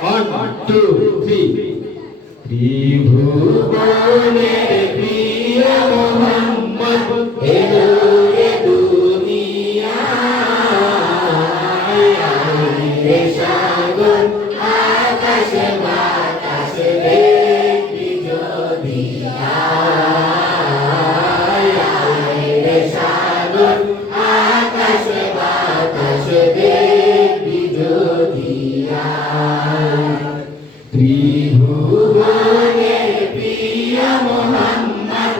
One, two, three. ত্রিভুবনের প্রিয় মোহাম্মদ এলো রে দুনিয়ায়, রে সাগর আকাশ বাতাস দেখবি যদি আয়, রে সাগর আকাশ বাতাস দেখবি যদি আয়। ত্রিভুবনের প্রিয় মোহাম্মদ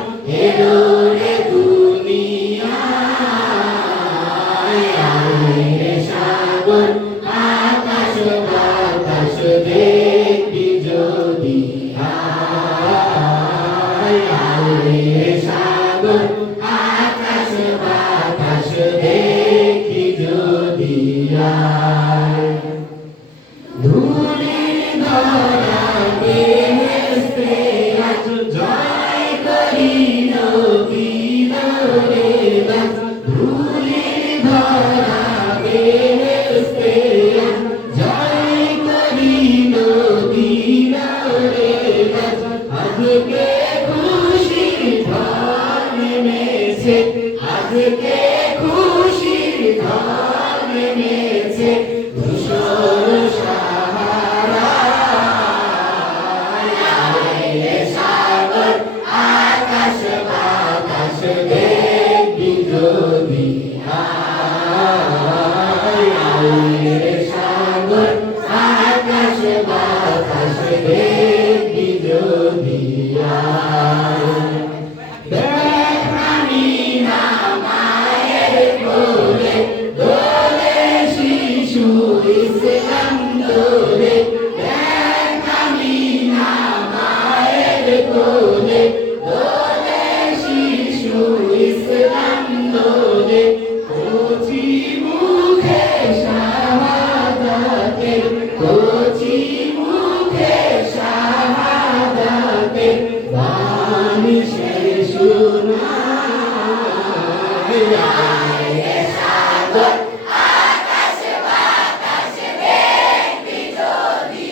এলো রে দুনিয়ায়, রে সাগর আকাশ বাতাস দেখবি যদি আয়, রে সাগর আকাশ বাতাস দেখবি যদি আয়। ধূলির ধরা বেহেশতে আজ জয় করিল বিদরে রাজ, ধূলির ধরা বেহেশতে আজ জয় করিল বিদরে রাজ। আজকে খুশির ঢল নেমেছে, আজকে খুশির ঢল নেমেছে, ধূসর আকাশ বাতাস দেখবি যদি আয়, রে সাগর আকাশ বাতাস দেখবি যদি আয়। দেখ আমিনা মায়ের কোলে দোলে শিশু ইসলাম দোলে, দেখ আমিনা মায়ের কোলে দোলে শিশু ইসলাম দোলে। কচি মুখে শাহাদাতের, কচি মুখে শাহাদাতের বাণী সে শোনায়, রে সাগর আকাশ বাতাস দেখবি যদি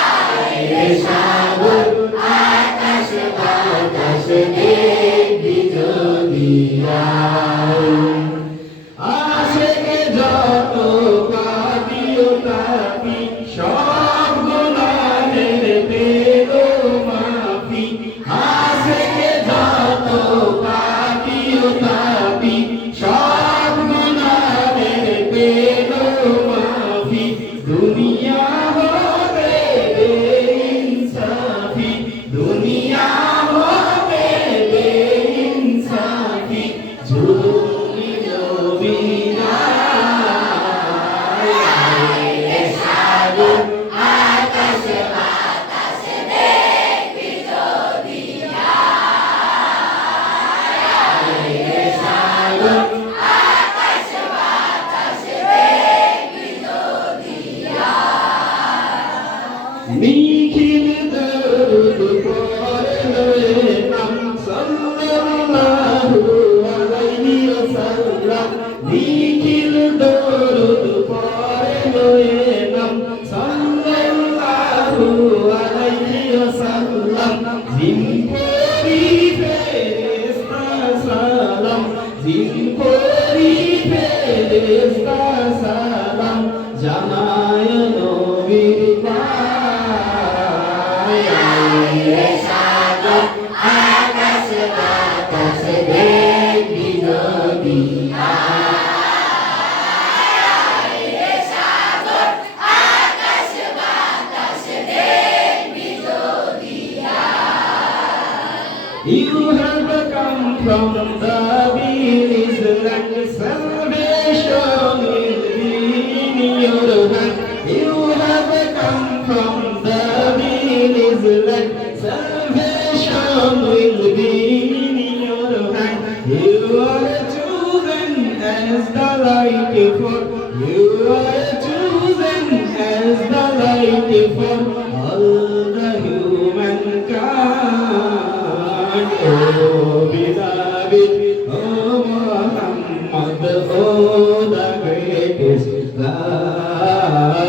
আয়, রে সাগর আকাশ বাতাস দেখবি যদি আয়। আশেকে যত পাপিও তাপি সব গুনাহের পেল মাফি, আশেকে যত পাপিও তাপি সব গুনাহের পেল মাফি। দুনিয়া হবে বেইনসাফি, দুনিয়া হবে বেইনসাফি, জুলুমি জমিনায়, রে সাগর আকাশ বাতাস দেখবি যদি আয়, রে সাগর আকাশ বাতাস দেখবি যদি আয়। নিখিল দরুদ পড়লো এ নাম সাল্লাল্লাহু আলাইহি ওয়াসাল্লাম, নিখিল দরুদ পড়লো এ নাম সাল্লাল্লাহু আলাইহি ওয়াসাল্লাম। জিনপরি ফেরেশতা সালাম, জিনপরি ফেরেশতা সালাম জানায় নবীর পায়, রে সাগর আকাশ বাতাস দেখবি যদি আয়, রে সাগর আকাশ বাতাস দেখবি যদি আয়। You have come from the village land, salvation will be in your hand. You have come from the village land, salvation will be in your hand. You are chosen as the light for, you are chosen as the light for all the humankind. Oh beloved, oh Muhammad, oh the greatest love.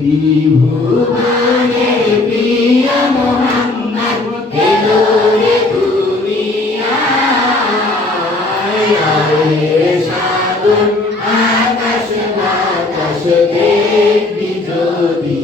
ত্রিভুবনে প্রিয় মোহাম্মদ এলো রে দুনিয়ায় আরে সাগর আকাশ বাতাস দেখবি যদি